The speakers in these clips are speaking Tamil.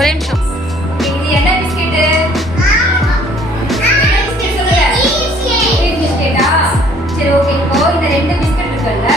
ஒரே நிமிஷம். இது என்ன பிஸ்கெட்டு? சரி ஓகே. இப்போ இந்த 2 பிஸ்கட் இருக்குல்ல,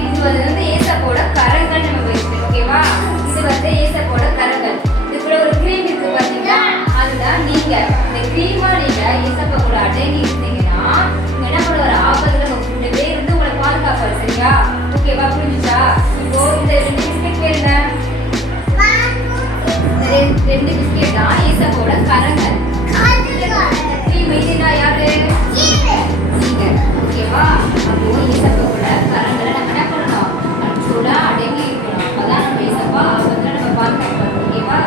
இது வந்து ஏசப்போட கரங்கள் நம்ம வச்சிருக்கோம். ஓகேவா? இது வந்து ஏசப்போட கரங்கள். இதுக்குள்ள ஒரு க்ரீம் இருக்கு பாத்தீங்களா? அதுதான் நீங்க. இந்த க்ரீமா நீங்க ஏசப்பா கூட அடங்கி இருந்தீங்கன்னா நீங்க என்ன பண்ணுவாரு? ஆபத்துல உங்க கூடவே இருந்து உங்களை பாதுகாப்பாரு. சரியா? ஓகேவா? புரிஞ்சுச்சா? இப்போ இந்த 2 பிஸ்கட் பேர் என்ன? 2 பிஸ்கட் தான் ஏசப்போட கரங்கள். க்ரீம் இதுனா யாரு? ஓகேவா? அப்போ ஏசப்பாவோட கரங்களை நம்ம என்ன பண்ணணும்? கண்ட்ரோலா அடங்கி இருக்கணும். அப்பதான் நம்ம ஏசப்பா ஆபத்துல நம்ம பாதுகாப்பாரு. ஓகேவா?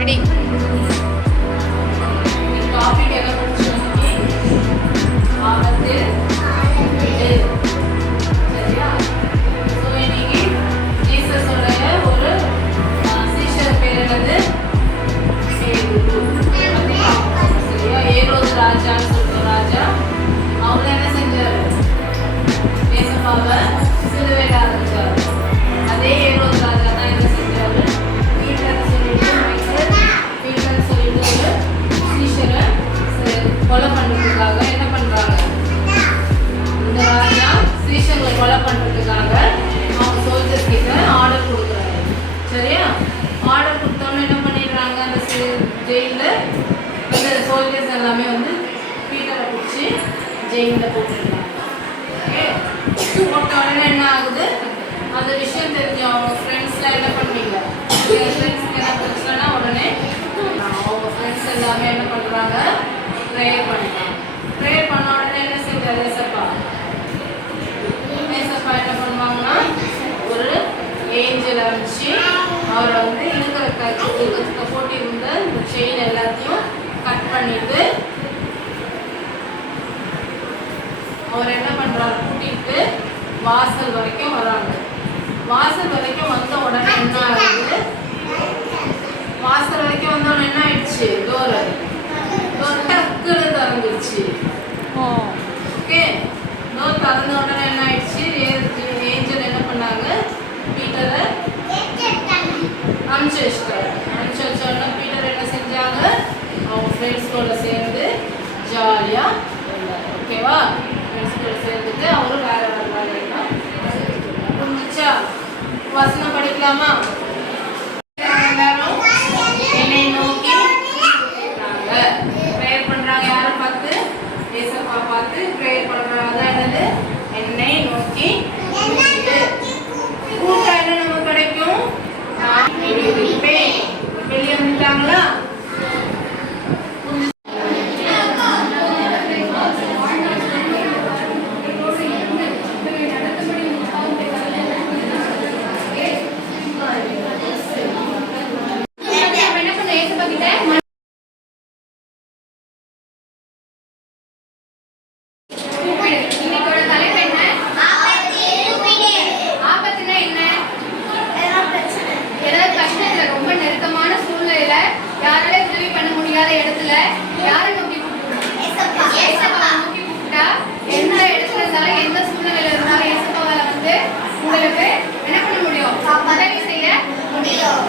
ரெடி. டாபிக் என்ன படிச்சோம்? ஆபத்து விடு. சரியா? ஸோ இன்னைக்கு ஜீசஸோடைய ஒரு சீஷர் பேர் என்னது? சரியா? ஏரோது ராஜான்னு சொல்ற ராஜா அவர் என்ன செஞ்சாரு? ஏசப்பாவை சிலுவையில அறைஞ்சாரு. அதே ஏரோது ராஜா தான் என்ன செஞ்சாரு? பீட்டர்னு சொல்லிட்டு ஒரு சீஷரை கொலை பண்றதுக்காக என்ன பண்றாங்க? இந்த ராஜா சீஷர்களை கொலை பண்றதுக்காக அவங்க சோல்ஜர்ஸ் கிட்ட ஆர்டர் கொடுக்குறாரு. சரியா? ஆர்டர் கொடுத்தோன்னு என்ன பண்ணிடுறாங்க? அந்த ஜெயில இந்த சோல்ஜர்ஸ் எல்லாமே வந்து பீட்டரை பிடிச்சி ஜெயிலில் போட்டுருக்காங்க. ஓகே, போட்ட உடனே என்ன ஆகுது? அந்த விஷயம் தெரிஞ்சு அவங்க ஃப்ரெண்ட்ஸ்லாம் என்ன பண்ணீங்க? எங்கள் ஃப்ரெண்ட்ஸ்க்கு என்ன பிரச்சனைனா உடனே அவங்க ஃப்ரெண்ட்ஸ் எல்லாமே என்ன பண்ணுறாங்க? ப்ரேயர் பண்ணுறாங்க. ப்ரேயர் பண்ண உடனே என்ன செஞ்சார் ஏசப்பா? ஏசப்பா என்ன பண்ணுவாங்கன்னா ஒரு ஏஞ்சல் அனுப்பிச்சு அவரை வந்து இருக்கிற போட்டி இருந்த இந்த செயின் எல்லாத்தையும் கட் பண்ணிட்டு அவர் என்ன பண்ணுறாரு? கூட்டிகிட்டு வாசல் வரைக்கும் வராங்க. வாசல் வரைக்கும் வந்த உடனே என்ன ஆகுது? வாசல் வரைக்கும் வந்த உடனே என்ன ஆயிடுச்சு? டோர் டக்குன்னு திறந்துருச்சு. ஓகே, டோர் திறந்த உடனே என்ன ஆயிடுச்சு? ஏஞ்சல் என்ன பண்ணாங்க? பீட்டரை அனுப்பிச்சு வச்சுட்டாரு. அனுப்பிச்சு வச்ச உடனே பீட்டர் என்ன செஞ்சாங்க? அவங்க ஃப்ரெண்ட்ஸ் கூட சேர்ந்து ஜாலியாக இருந்தார். ஓகேவா? ஃப்ரெண்ட்ஸ் கூட சேர்ந்துட்டு அவரும் வேற வேலையெல்லாம் புரிஞ்சிச்சா? வசனம் படிக்கலாமா? எல்லாரும் என்னை நோக்கி ப்ரேயர் பண்றாங்க. யாரை பார்த்து? ஏசப்பா பார்த்து ப்ரேயர் பண்றாங்க. அதான் என்னது? என்னை நோக்கி கூட்டா என்ன நமக்கு கிடைக்கும்? வெளியே வந்துட்டாங்களா?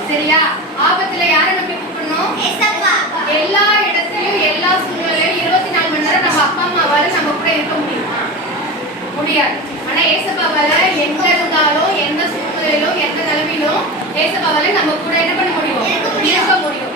சரியா? ஆபத்துல யாரை நம்பி கூப்பிடணும்? எல்லா இடத்துலயும் எல்லா சூழ்நிலையும் 24 மணி நேரம் நம்ம அப்பா அம்மாவால நம்ம கூட இருக்க முடியுமா? முடியாது. ஆனா ஏசப்பாவால எங்க இருந்தாலும் எந்த சூழ்நிலையிலும் எந்த நிலைமையிலும் ஏசப்பாவால நம்ம கூட என்ன பண்ண முடியும்? இருக்க முடியும்.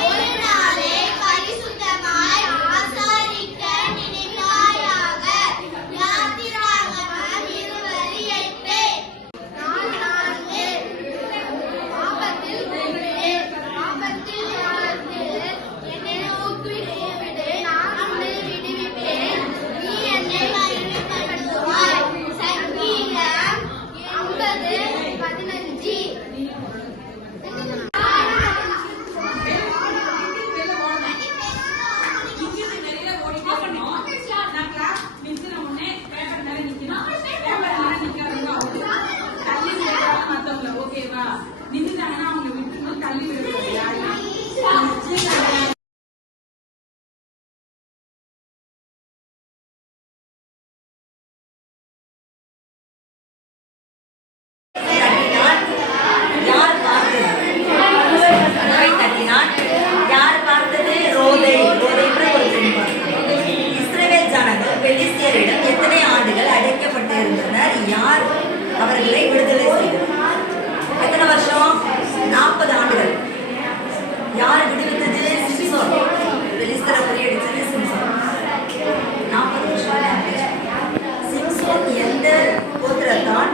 ஓய்வுநாளை பரிசுத்தமாய் ஆசாரிக்க நினைத்தாயாக. யாத்திராகமம் 28. நான் 4. ஆபத்தில் வாழ்ந்து என்னை ஊக்குவிடு, நான் உன்னை விடுவிப்பேன், நீ என்னை மகிமைப்படுத்துவாய். சங்கீதம் 50:15. ஓகேவா? நின்றுட்டாங்கன்னா அவங்க விட்டு தள்ளி விடுவாங்க. யார் பார்த்தது? கதவை தட்டினான். யார் பார்த்தது? ரோதை. ரோதைன்ற ஒரு பெண் பார்த்தது. இஸ்ரவேல் ஜனங்கள் பெலிஸ்தியரிடம் எத்தனை ஆண்டுகள் அடைக்கப்பட்டிருந்தனர்? யார் அவர்களை விடுதலை செய்தது? எத்தனை வருஷம்? 40 ஆண்டுகள். யார் விடுவித்தது? சிம்சோன். பெலிஸ்தரை முறியடிச்சது சிம்சோன். 40 வருஷம். சிம்சோன் எந்த கோத்திரத்தான்?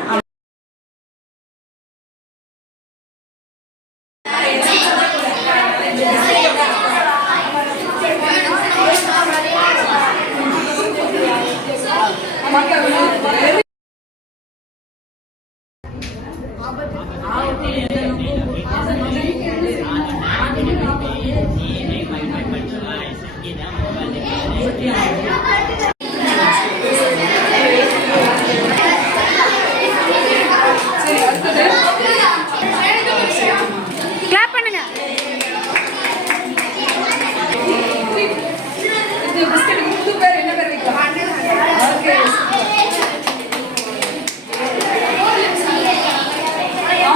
கிளாப் பண்ணுங்க.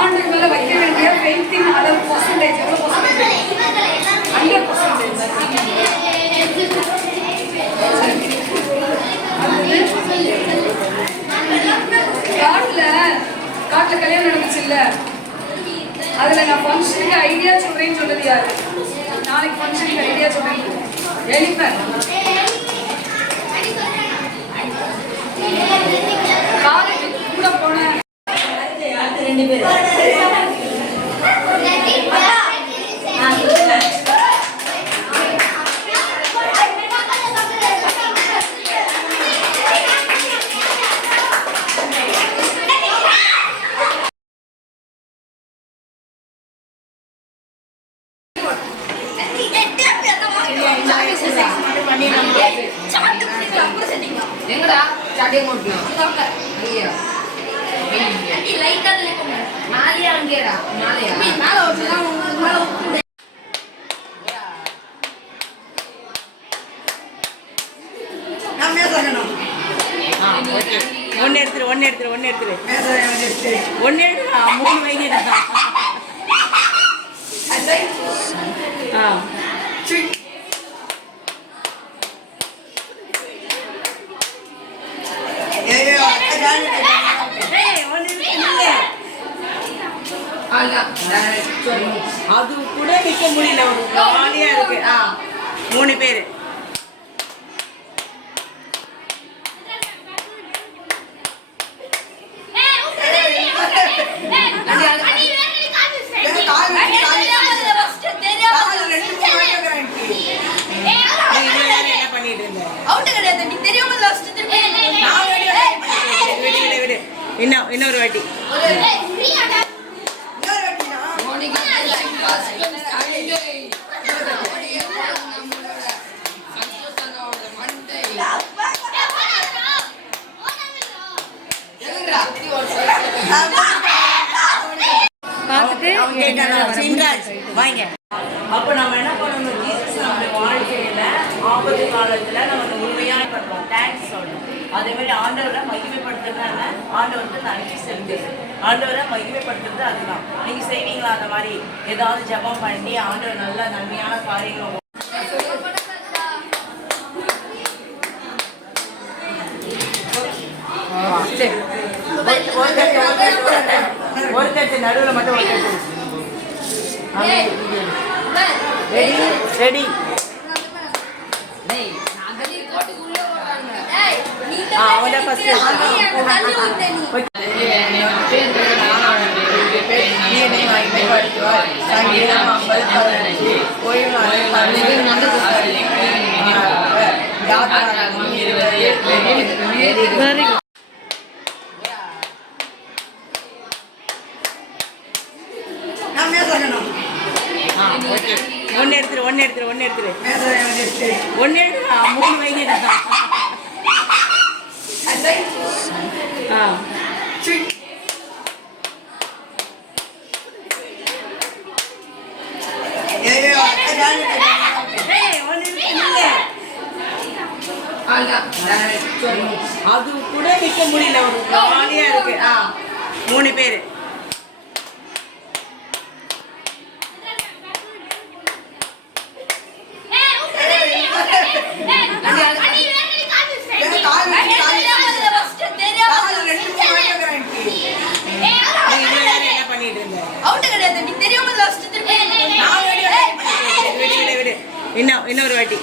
ஆண்டுக்கு மேல வைக்க வேண்டிய பெயிண்டிங் அளவு பர்சன்டேஜ் எவ்வளவு பர்சன்டேஜ்? 100%. காட்டுல கல்யாணம் நடந்துச்சு இல்ல, அதுல நான் ஃபங்க்ஷனுக்கு ஐடியா சொல்றேன்னு சொன்னது யாரு? நாளைக்கு ஃபங்க்ஷனுக்கு ஐடியா சொல்றேன். எலிஃபன் காலேஜ் கூட போனேன். 2 பேர். எங்கடா சாட்டியம் ஓட்டணும் ஐயா மாலையா அங்கேடா மாலையா மேல ஓட்டுனா ஒன்னு எடுத்துரு 3 வைங்க. அது கூட நிக்க முடியல, ஒரு ஜாலியா இருக்கு. 3 பேரு. என்ன பண்ணிட்டு இருந்த? இன்னொரு வாட்டி. வாங்க. அப்போ நம்ம என்ன பண்ணணும்? ஜீசஸ் நம்ம வாழ்க்கையில ஆபத்து காலத்துல நம்ம உண்மையான பண்ணுவோம். தேங்க்ஸ். தேங்க்ஸ் சொல்லணும். அதே மாதிரி ஆண்டவரை மகிமைப்படுத்துறதுனா ஆண்டவருக்கு நன்றி செலுத்துறது. ஆண்டவரை மகிமைப்படுத்துறது அதுதான். நீங்க செய்வீங்களா அந்த மாதிரி ஏதாவது ஜெபம் பண்ணி ஆண்டவர் நல்ல நன்மையான காரியங்களை ஒரு கட்டு நடுவில் மட்டும் ஒரு கட்டு. Ready ready. அவன் தான் ஃபர்ஸ்ட். ஒன்னு எடுத்துரு 3 வைங்க. அது கூட நிக்க முடியல, ஒரு ஜாலியா இருக்கு. 3 பேரு. என்ன பண்ணிட்டு இருந்த? இன்னொரு வாட்டி